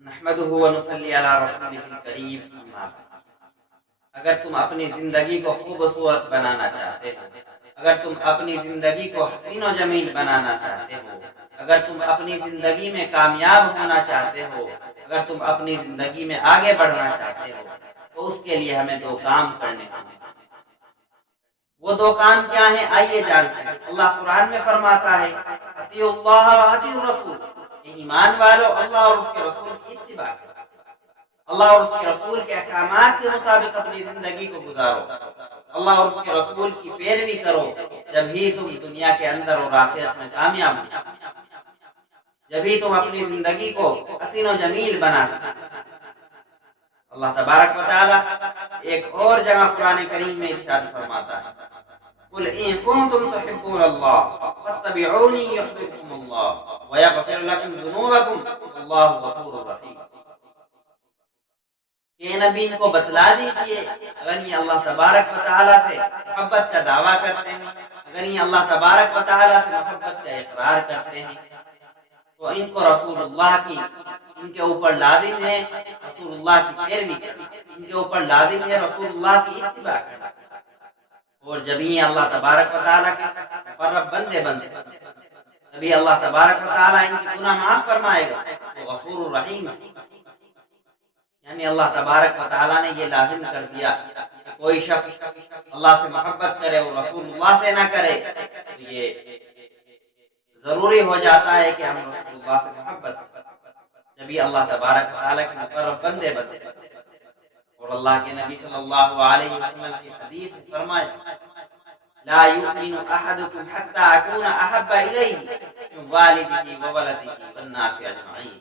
نحمدہ ونصلی علی رسولہ الکریم، اما بعد۔ اگر تم اپنی زندگی کو خوبصورت بنانا چاہتے ہو، اگر تم اپنی زندگی کو حسین و جمیل بنانا چاہتے ہو، اگر تم اپنی زندگی میں کامیاب ہونا چاہتے ہو، اگر تم اپنی زندگی میں آگے بڑھنا چاہتے ہو، تو اس کے لیے ہمیں دو کام کرنے ہوں گے۔ وہ دو کام کیا ہیں؟ آئیے جانتے ہیں۔ اللہ قرآن میں فرماتا ہے اطیعوا اللہ و اطیعوا الرسول، ایمان والو اللہ اور اس کے رسول کی اتباع کرو، اللہ اور اس کے رسول کے احکامات کے مطابق اپنی زندگی کو گزارو، اللہ اور اس کے رسول کی پیروی کرو، جب ہی تم دنیا کے اندر اور آخرت میں کامیاب ہو، جب ہی تم اپنی زندگی کو حسین و جمیل بنا سکتے۔ اللہ تبارک و تعالی ایک اور جگہ قرآن کریم میں ارشاد فرماتا ہے قل ان کنتم تحبون اللہ فاتبعونی یحببکم اللہ ویغفر لکم ذنوبکم واللہ غفور رحیم۔ کہ نبی ان کو بتلا دیجئے اگر یہ اللہ تبارک و تعالی سے محبت کا دعویٰ کرتے ہیں، اگر یہ اللہ تبارک و تعالی سے محبت کا اقرار کرتے ہیں، تو ان کو رسول اللہ کی ان کے اوپر لازم ہے رسول اللہ کی پیروی کرنا، ان کے اوپر لازم ہے رسول اللہ کی اتباع کرنا۔ اور جب یہ اللہ تبارک و تعالیٰ کے مقرب بندے بن سکتے تبھی اللہ تبارک و تعالیٰ ان کی گناہ معاف فرمائے گا، وہ غفور الرحیم ہے۔ یعنی اللہ تبارک و تعالیٰ نے یہ لازم کر دیا کہ کوئی شخص اللہ سے محبت کرے اور رسول اللہ سے نہ کرے، تو یہ ضروری ہو جاتا ہے کہ ہم رسول اللہ سے محبت کریں، جبھی اللہ تبارک و تعالیٰ کے مقرب بندے بنتے۔ اور اللہ کے نبی صلی اللہ علیہ وسلم کی حدیث فرمائے لا یؤمن احدکم حتی اکون احب الیہ من والدہ وولدہ والناس اجمعین،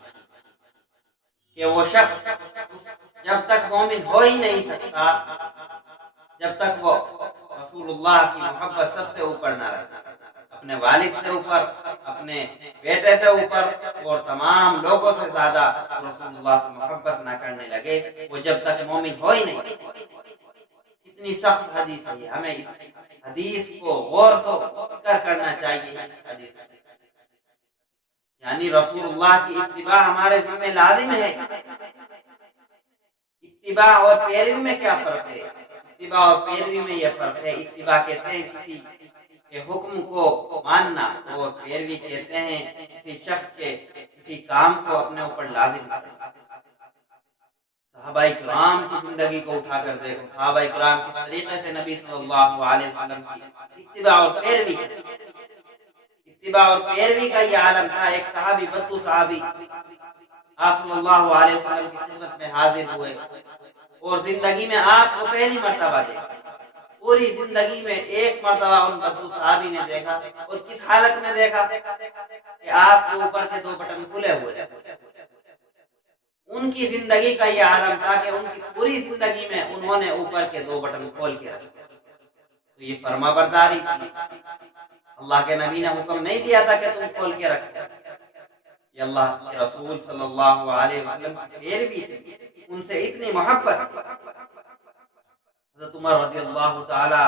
کہ وہ شخص جب تک مومن ہو ہی نہیں سکتا جب تک وہ رسول اللہ کی محبت سب سے اوپر نہ رکھے، اپنے والد سے اوپر، اپنے بیٹے سے اوپر اور تمام لوگوں سے زیادہ رسول اللہ سے محبت نہ کرنے لگے، وہ جب تک مومن ہو ہی نہیں۔ اتنی سخت حدیث ہے، ہمیں اس حدیث کو غور و فکر کرنا چاہیے۔ یعنی رسول اللہ کی اتباع ہمارے ذمہ لازم ہے۔ اتباع اور پیروی میں کیا فرق ہے؟ اتباع اور پیروی میں یہ فرق ہے، اتباع کہتے ہیں کسی کے حکم کو ماننا، اور پیروی کہتے ہیں کسی شخص کے کسی کام کو اپنے اوپر لازم کرنا۔ صحابہ کرام کی زندگی کو اٹھا کر دیکھو، صحابہ کرام کس طریقے سے نبی صلی اللہ علیہ وسلم کی اتباع اور پیروی کرتے۔ اتباع اور پیروی کا یہ عالم تھا۔ ایک صحابی، بدو صحابی، آپ صلی اللہ علیہ وسلم کی خدمت میں حاضر ہوئے اور زندگی میں آپ کو پہلی مرتبہ دیکھا، پوری زندگی میں ایک مرتبہ ان بدو صحابی نے دیکھا، اور کس حالت میں دیکھا کہ آپ کے اوپر کے دو بٹن کھلے ہوئے۔ ان کی زندگی کا یہ عالم تھا کہ ان کی پوری زندگی میں انہوں نے اوپر کے دو بٹن کھول کے رکھے۔ تو یہ فرما برداری تھی، اللہ کے نبی نے حکم نہیں دیا تھا کہ تم کھول کے رکھو، یہ اللہ کے رسول صلی اللہ علیہ وسلم کی پیروی تھی، ان سے اتنی محبت۔ حضرت عمر رضی اللہ تعالی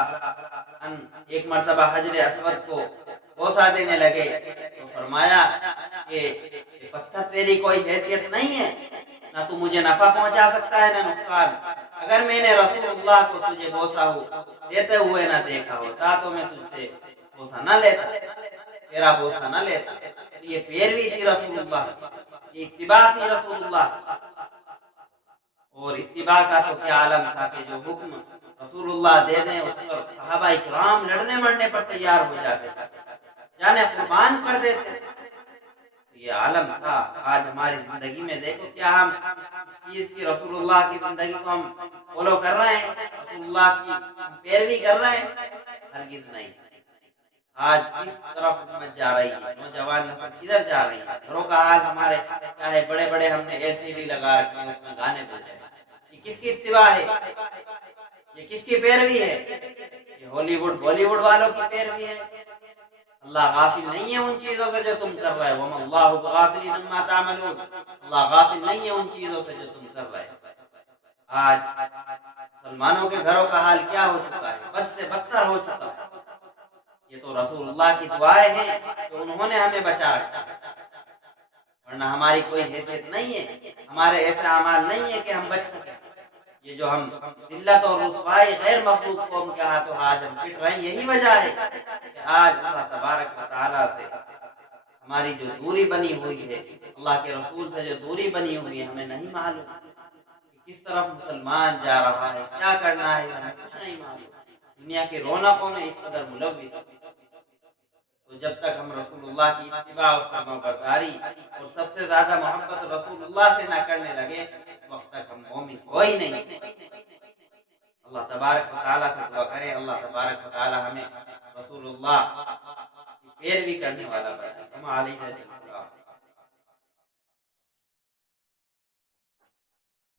عنہ ایک مرتبہ حجر اسود کو بوسہ دینے لگے تو فرمایا کہ پتھر تیری کوئی حیثیت نہیں ہے، نہ تو مجھے نفع پہنچا سکتا ہے نہ نقصان، اگر میں نے رسول اللہ کو تجھے بوسہ دیتے ہوئے نہ دیکھا ہوتا تو میں تجھ سے بوسہ نہ لیتا، تیرا بوسہ نہ لیتا۔ یہ پیروی تھی رسول اللہ، یہ اتباع تھی رسول اللہ۔ اور اتباع کا تو کیا عالم تھا کہ جو حکم رسول اللہ دے دیں اس پر صحابہ کرام لڑنے مرنے پر تیار ہو جاتے تھے، جانے قربان کر دیتے۔ یہ عالم تھا۔ آج ہماری زندگی میں دیکھو کیا ہم چیز کی رسول اللہ کی زندگی کو ہم فالو کر رہے ہیں، رسول اللہ کی پیروی کر رہے ہیں؟ ہرگز نہیں۔ آج کس طرف حکومت جا رہی ہے، نوجوان نسل کدھر جا رہی ہے؟ گھروں کا حال ہمارے کیا ہے، بڑے بڑے ہم نے LCD لگا رکھے ہیں، اس میں گانے بج رہے ہیں۔ یہ کس کی اتباع ہے؟ یہ کس کی پیروی ہے؟ یہ ہالی ووڈ بالی ووڈ والوں کی پیروی ہے۔ اللہ غافل نہیں ہے ان چیزوں سے جو تم کر رہے ہو، وَمَا اللَّهُ بِغَافِلٍ عَمَّا تَعْمَلُونَ، اللہ غافل نہیں ہے ان چیزوں سے جو تم کر رہے ہو۔ آج مسلمانوں کے گھروں کا حال کیا ہو چکا ہے؟ بد سے بدتر ہو چکا ہے۔ یہ تو رسول اللہ کی دعائیں ہیں کہ انہوں نے ہمیں بچا رکھا، ورنہ ہماری کوئی حیثیت نہیں ہے۔ ہمارے ایسے اعمال نہیں ہے کہ ہم بچ سکیں. یہ جو ہم ذلت اور رسوائی غیر مخلوق قوم کے ہاتھوں آج ہم پٹ رہے ہیں، یہی وجہ ہے کہ آج اللہ تبارک و تعالیٰ سے ہماری جو دوری بنی ہوئی ہے، اللہ کے رسول سے جو دوری بنی ہوئی ہے، ہمیں نہیں معلوم کہ کس طرف مسلمان جا رہا ہے، کیا کرنا ہے، ہمیں کچھ نہیں معلوم. دنیا کی رونقوں میں اس قدر ملوث. تو جب تک ہم رسول اللہ کی اتباع اور فرما برداری اور سب سے زیادہ محبت رسول اللہ سے نہ کرنے لگے، اس وقت تک ہم مومن ہو ہی نہیں. اللہ تبارک و تعالیٰ سے دعا کریں، اللہ تبارک و تعالیٰ ہمیں رسول اللہ کی پیروی کرنے والا بنائے.